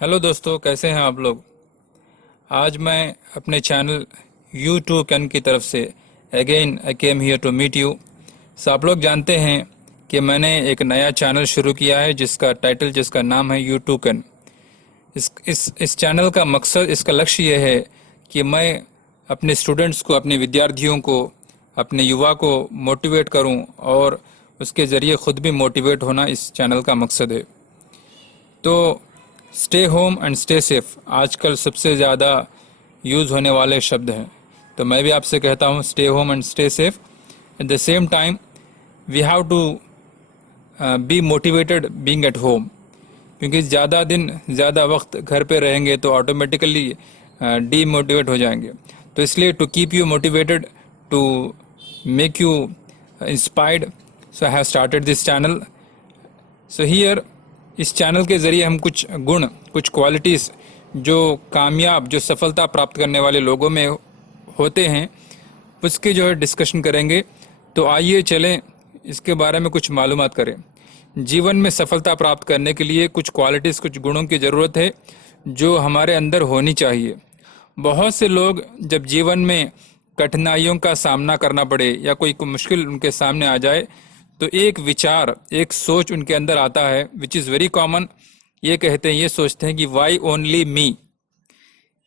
Hello दोस्तों, कैसे हैं आप लोग। आज मैं अपने चैनल यूट्यूब कैन की तरफ से again I came here to meet you. So आप लोग जानते हैं कि मैंने एक नया चैनल शुरू किया है जिसका नाम है यूट्यूब कैन। इस चैनल का मकसद, इसका लक्ष्य ये है कि मैं अपने स्टूडेंट्स को, अपने विद्यार्थियों को, अपने युवा को मोटिवेट करूं और उसके ज़रिए ख़ुद भी मोटिवेट होना इस चैनल का मकसद है। तो stay home and stay safe आजकल सबसे ज़्यादा यूज़ होने वाले शब्द हैं। तो मैं भी आपसे कहता हूँ stay home and stay safe. At the same time we have to be motivated being at home, क्योंकि ज़्यादा दिन ज़्यादा वक्त घर पे रहेंगे तो ऑटोमेटिकली डीमोटिवेट हो जाएंगे। तो इसलिए to keep you motivated, to make you inspired, so I have started this channel. So here इस चैनल के ज़रिए हम कुछ गुण, कुछ क्वालिटीज़ जो कामयाब, जो सफलता प्राप्त करने वाले लोगों में होते हैं, उसके जो है डिस्कशन करेंगे। तो आइए चलें इसके बारे में कुछ मालूमात करें। जीवन में सफलता प्राप्त करने के लिए कुछ क्वालिटीज़, कुछ गुणों की ज़रूरत है जो हमारे अंदर होनी चाहिए। बहुत से लोग जब जीवन में कठिनाइयों का सामना करना पड़े या कोई मुश्किल उनके सामने आ जाए तो एक विचार, एक सोच उनके अंदर आता है विच इज़ वेरी कॉमन। ये कहते हैं, ये सोचते हैं कि वाई ओनली मी,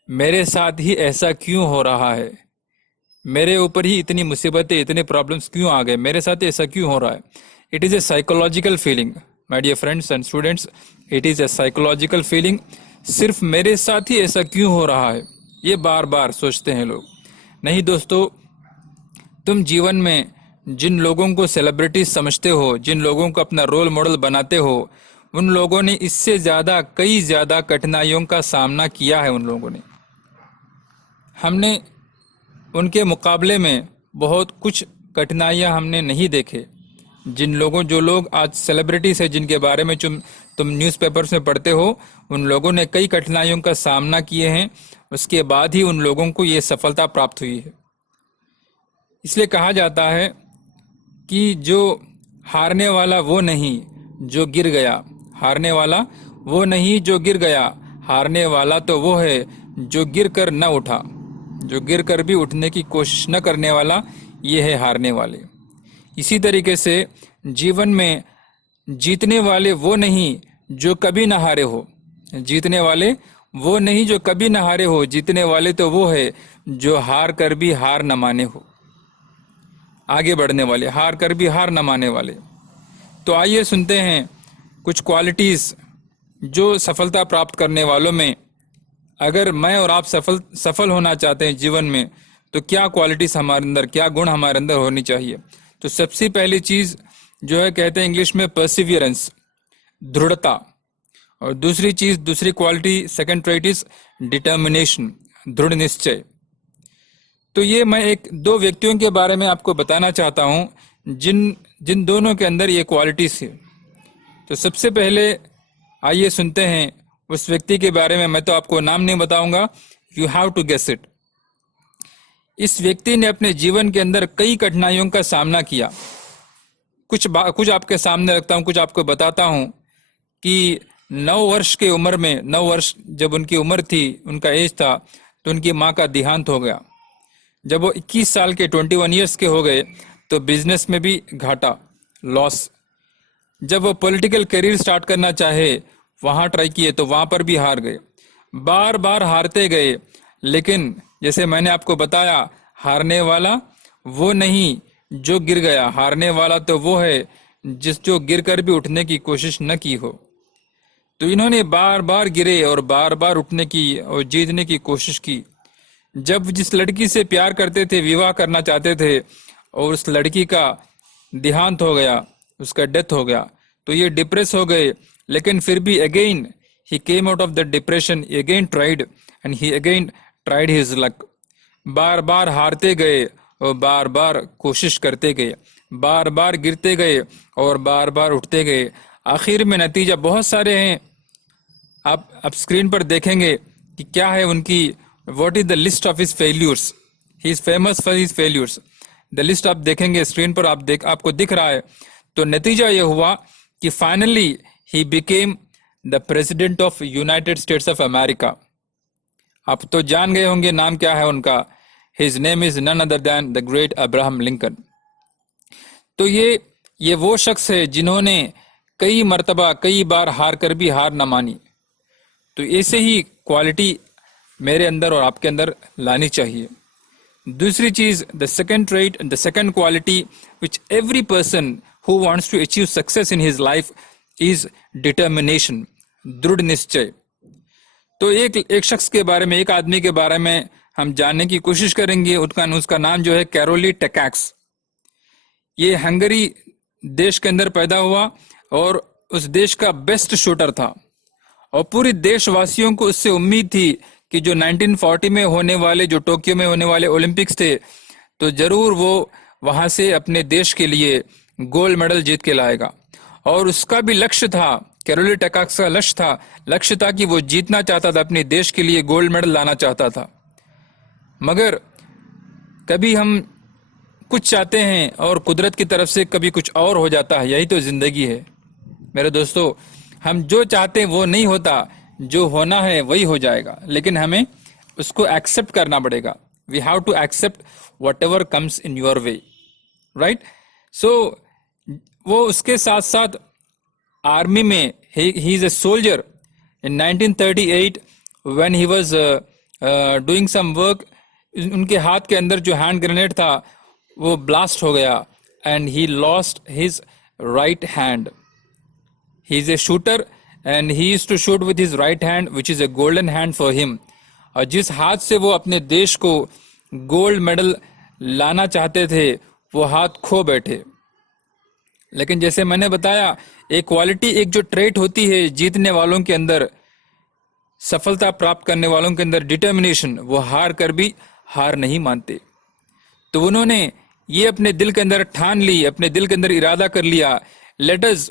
मेरे साथ ही ऐसा क्यों हो रहा है, मेरे ऊपर ही इतनी मुसीबतें, इतने प्रॉब्लम्स क्यों आ गए, मेरे साथ ऐसा क्यों हो रहा है। It is a psychological feeling my dear friends and students, it is a psychological feeling. सिर्फ मेरे साथ ही ऐसा क्यों हो रहा है, ये बार बार सोचते हैं लोग। नहीं दोस्तों, तुम जीवन में जिन लोगों को सेलिब्रिटीज समझते हो, जिन लोगों को अपना रोल मॉडल बनाते हो, उन लोगों ने इससे ज़्यादा, कई ज़्यादा कठिनाइयों का सामना किया है। उन लोगों ने, हमने उनके मुकाबले में बहुत कुछ कठिनाइयां हमने नहीं देखे। जो लोग आज सेलिब्रिटीज है, जिनके बारे में तुम न्यूज़पेपर्स में पढ़ते हो, उन लोगों ने कई कठिनाइयों का सामना किए हैं। उसके बाद ही उन लोगों को ये सफलता प्राप्त हुई है। इसलिए कहा जाता है कि जो हारने वाला वो नहीं जो गिर गया, हारने वाला वो नहीं जो गिर गया, हारने वाला तो वो है जो गिर कर न उठा, जो गिर कर भी उठने की कोशिश न करने वाला, ये है हारने वाले। इसी तरीके से जीवन में जीतने वाले वो नहीं जो कभी न हारे हो, जीतने वाले वो नहीं जो कभी न हारे हो, जीतने वाले तो वो है जो हार कर भी हार न माने हो, आगे बढ़ने वाले, हार कर भी हार न माने वाले। तो आइए सुनते हैं कुछ क्वालिटीज़ जो सफलता प्राप्त करने वालों में, अगर मैं और आप सफल होना चाहते हैं जीवन में, तो क्या क्वालिटीज़ हमारे अंदर, क्या गुण हमारे अंदर होनी चाहिए। तो सबसे पहली चीज़ जो है, कहते हैं इंग्लिश में परसिवियरेंस, दृढ़ता। और दूसरी चीज़, दूसरी quality, second trait is determination, दृढ़ निश्चय। तो ये मैं एक दो व्यक्तियों के बारे में आपको बताना चाहता हूँ जिन दोनों के अंदर ये क्वालिटीज़ है। तो सबसे पहले आइए सुनते हैं उस व्यक्ति के बारे में। मैं तो आपको नाम नहीं बताऊंगा, you have to guess it. इस व्यक्ति ने अपने जीवन के अंदर कई कठिनाइयों का सामना किया। कुछ आपके सामने रखता हूँ, कुछ आपको बताता हूँ कि 9 वर्ष के उम्र में, 9 वर्ष जब उनकी उम्र थी, उनका एज था, तो उनकी माँ का देहांत हो गया। जब वो 21 साल के, 21 ईयर्स के हो गए, तो बिजनेस में भी घाटा, लॉस। जब वो पॉलिटिकल करियर स्टार्ट करना चाहे, वहाँ ट्राई किए तो वहाँ पर भी हार गए, बार बार हारते गए। लेकिन जैसे मैंने आपको बताया, हारने वाला वो नहीं जो गिर गया, हारने वाला तो वो है जो गिर कर भी उठने की कोशिश न की हो। तो इन्होंने बार बार गिरे और बार बार उठने की और जीतने की कोशिश की। जब जिस लड़की से प्यार करते थे, विवाह करना चाहते थे, और उस लड़की का देहांत हो गया, उसका डेथ हो गया, तो ये डिप्रेस हो गए। लेकिन फिर भी again he came out of the depression, again tried and he again tried his luck. बार बार हारते गए और बार बार कोशिश करते गए, बार बार गिरते गए और बार बार उठते गए। आखिर में नतीजा बहुत सारे हैं, आप स्क्रीन पर देखेंगे कि क्या है उनकी, what is the list of his failures. He is famous for his failures. The list आप देखेंगे स्क्रीन पर, आपको दिख रहा है। तो नतीजा ये हुआ कि finally he became the president of United States of America. आप तो जान गए होंगे नाम क्या है उनका। His name is none other than the great Abraham Lincoln. तो ये वो शख्स है जिन्होंने कई मर्तबा कई बार हार कर भी हार न मानी। तो ऐसे ही क्वालिटी मेरे अंदर और आपके अंदर लानी चाहिए। दूसरी चीज, the second trait, the second quality which every person who wants to achieve success in his life is determination, दृढ़ निश्चय। तो एक शख्स के बारे में, एक आदमी के बारे में हम जानने की कोशिश करेंगे। उसका नाम जो है कैरोली टेकाक्स। ये हंगरी देश के अंदर पैदा हुआ और उस देश का बेस्ट शूटर था और पूरी देशवासियों को उससे उम्मीद थी कि जो 1940 में होने वाले, जो टोक्यो में होने वाले ओलंपिक्स थे, तो जरूर वो वहां से अपने देश के लिए गोल्ड मेडल जीत के लाएगा। और उसका भी लक्ष्य था, कैरोली टेकाक्स का लक्ष्य था कि वो जीतना चाहता था, अपने देश के लिए गोल्ड मेडल लाना चाहता था। मगर कभी हम कुछ चाहते हैं और कुदरत की तरफ से कभी कुछ और हो जाता है। यही तो जिंदगी है मेरे दोस्तों। हम जो चाहते हैं वो नहीं होता, जो होना है वही हो जाएगा, लेकिन हमें उसको एक्सेप्ट करना पड़ेगा। We have to accept whatever comes in your way, right. So वो उसके साथ साथ आर्मी में, he is a soldier in 1938 when he was doing some work. उनके हाथ के अंदर जो हैंड ग्रेनेड था वो ब्लास्ट हो गया and he lost his right hand. He is A shooter and he used to shoot with his right hand, which is a golden hand for him। और जिस हाथ से वो अपने देश को गोल्ड मेडल लाना चाहते थे वो हाथ खो बैठे। लेकिन जैसे मैंने बताया, एक क्वालिटी, एक जो ट्रेट होती है जीतने वालों के अंदर, सफलता प्राप्त करने वालों के अंदर, डिटर्मिनेशन, वो हार कर भी हार नहीं मानते। तो उन्होंने ये अपने दिल के अंदर ठान ली, अपने दिल के अंदर इरादा कर लिया, लेट अस,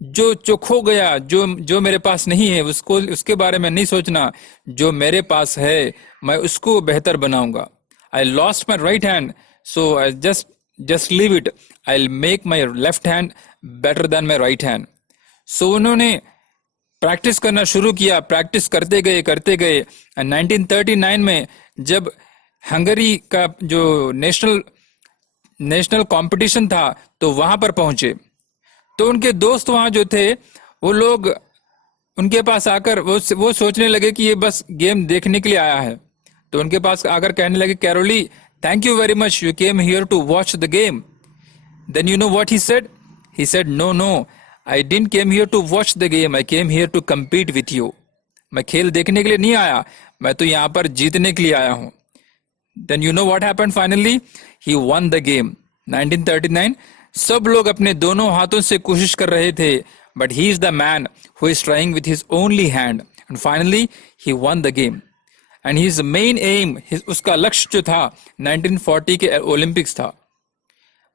जो खो गया, जो मेरे पास नहीं है उसके बारे में नहीं सोचना, जो मेरे पास है मैं उसको बेहतर बनाऊंगा। I lost my right hand, so I just leave it, I make my left hand better than my right hand. So उन्होंने प्रैक्टिस करना शुरू किया, प्रैक्टिस करते गए। 1939 में जब हंगरी का जो नेशनल कंपटीशन था तो वहां पर पहुंचे, तो उनके दोस्त वहां जो थे वो लोग उनके पास आकर वो सोचने लगे कि ये बस गेम देखने के लिए आया है। तो उनके पास आकर कहने लगे, Karoly, thank you very much, you came here to watch the game. Then you know what he said? He said, no, I didn't came here to watch the game, I came here to compete with you. मैं खेल देखने के लिए नहीं आया, मैं तो यहाँ पर जीतने के लिए आया हूँ। Then you know what happened finally? He won the game. 1939 सब लोग अपने दोनों हाथों से कोशिश कर रहे थे, but he is the man who is trying with his only hand, and finally he won the game. And his main aim, उसका लक्ष्य जो था 1940 के ओलंपिक्स था,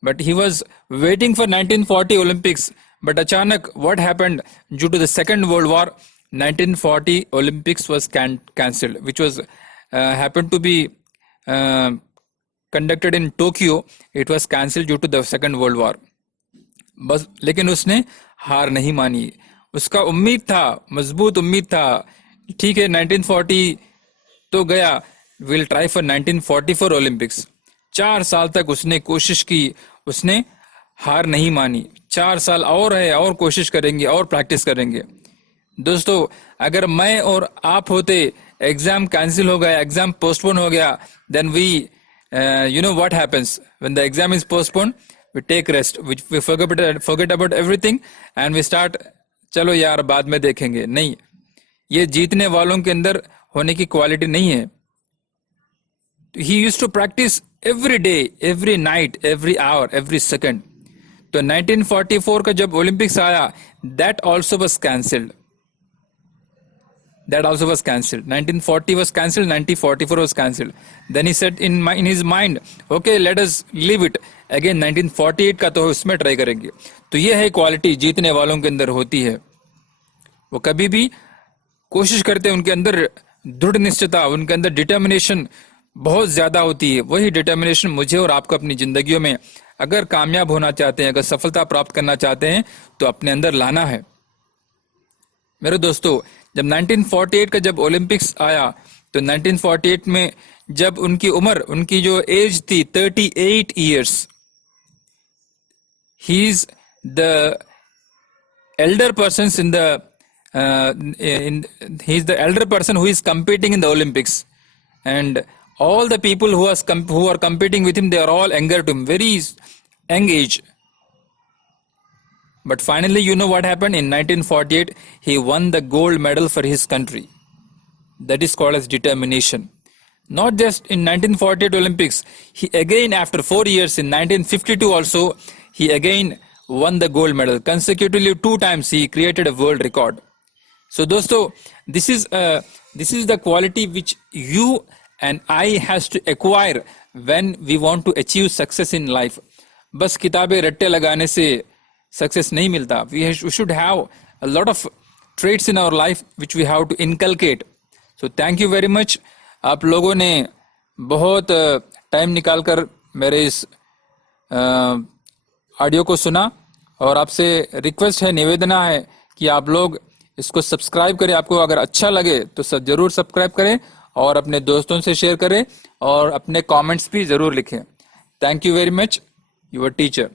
but he was waiting for 1940 Olympics. But अचानक what happened, due to the second world war, 1940 Olympics was cancelled, which was happened to be conducted in Tokyo. It was cancelled due to the second world war। बस, लेकिन उसने हार नहीं मानी। उसका उम्मीद था, मजबूत उम्मीद था, ठीक है 1940 तो गया, विल ट्राई फॉर 1944 ओलंपिक्स। 4 साल तक उसने कोशिश की, उसने हार नहीं मानी। 4 साल और है, और कोशिश करेंगे और प्रैक्टिस करेंगे। दोस्तों, अगर मैं और आप होते, एग्जाम कैंसिल हो गया, एग्जाम पोस्टपोन हो गया, then we you know what happens when the exam is postponed? We take rest, we forget about everything and we start, चलो यार बाद में देखेंगे। नहीं, ये जीतने वालों के अंदर होने की क्वालिटी नहीं है। He used to practice every day, every night, every hour, every second। तो 1944 का जब ओलंपिक्स आया, that also was cancelled। 1940 was cancelled, 1944 was cancelled। Then he said in his mind, okay, let us leave it again, 1948 का तो उसमें try करेंगे। तो ये है क्वालिटी जीतने वालों के अंदर होती है। वो कभी भी कोशिश करते हैं, उनके अंदर दृढ़ निश्चयता, उनके अंदर डिटर्मिनेशन बहुत ज्यादा होती है। वही डिटर्मिनेशन मुझे और आपको अपनी जिंदगियों में अगर कामयाब होना चाहते हैं, अगर सफलता प्राप्त करना चाहते हैं, तो अपने अंदर लाना है। मेरे दोस्तों, जब 1948 का जब ओलंपिक्स आया, तो 1948 में जब उनकी जो एज थी 38 years, he is the elder persons in the he's the elder person who is competing in the Olympics, and all the people who are competing with him, they are all younger to him, very young age. But finally, you know what happened in 1948? He won the gold medal for his country. That is called as determination. Not just in 1948 Olympics, he again after 4 years in 1952 also, he again won the gold medal consecutively 2 times. He created a world record. So dosto, this is the quality which you and I has to acquire when we want to achieve success in life. बस किताबें रट्टे लगाने से success नहीं मिलता. We should have a lot of traits in our life which we have to inculcate. So thank you very much. आप लोगों ने बहुत टाइम निकाल कर मेरे इस ऑडियो को सुना, और आपसे रिक्वेस्ट है, निवेदना है कि आप लोग इसको सब्सक्राइब करें. आपको अगर अच्छा लगे तो जरूर सब्सक्राइब करें और अपने दोस्तों से शेयर करें और अपने कमेंट्स भी जरूर लिखें. Thank you very much. Your teacher.